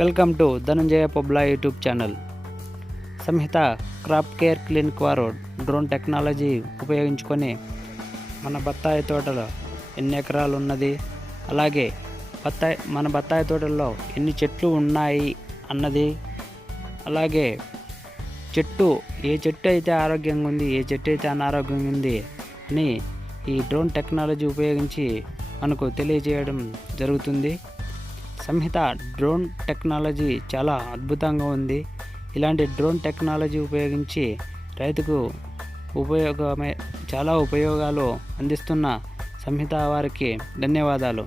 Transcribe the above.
Welcome to ధనుంజయాపోబ్బala YouTube channel. Samhita crop care clinic వారు drone technology ఉపయోగించుకొని మన బత్తాయి తోటలో ఎన్ని ఎకరాలు ఉన్నది, అలాగే మన బత్తాయి తోటల్లో ఎన్ని చెట్లు ఉన్నాయి అన్నది, అలాగే ఏ చెట్టు అయితే ఆరోగ్యంగా ఉంది, ఏ చెట్టు అయితే అనారోగ్యంగా ఉంది అని ఈ డ్రోన్ టెక్నాలజీ ఉపయోగించి మనకు తెలియజేయడం జరుగుతుంది. సంహిత డ్రోన్ టెక్నాలజీ చాలా అద్భుతంగా ఉంది. ఇలాంటి డ్రోన్ టెక్నాలజీ ఉపయోగించి రైతుకు చాలా ఉపయోగాలు అందిస్తున్న సంహిత వారికి ధన్యవాదాలు.